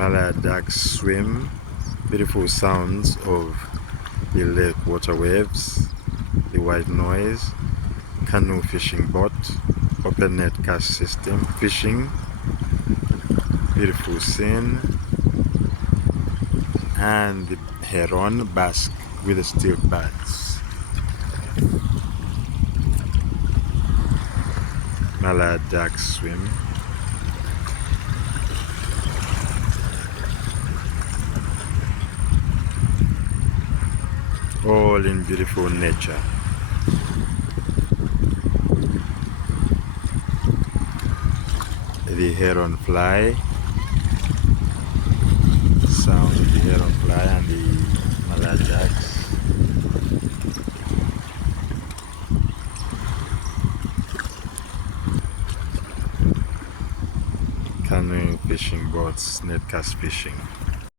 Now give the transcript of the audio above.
Mallard ducks swim, beautiful sounds of the lake water waves, the white noise, canoe fishing boat, open net cast system, fishing, beautiful scene, and the heron bask with the steel pads. Mallard ducks swim. All in beautiful nature. The heron fly, sound of the heron fly and the mallard ducks. Canoe fishing boats, netcast fishing.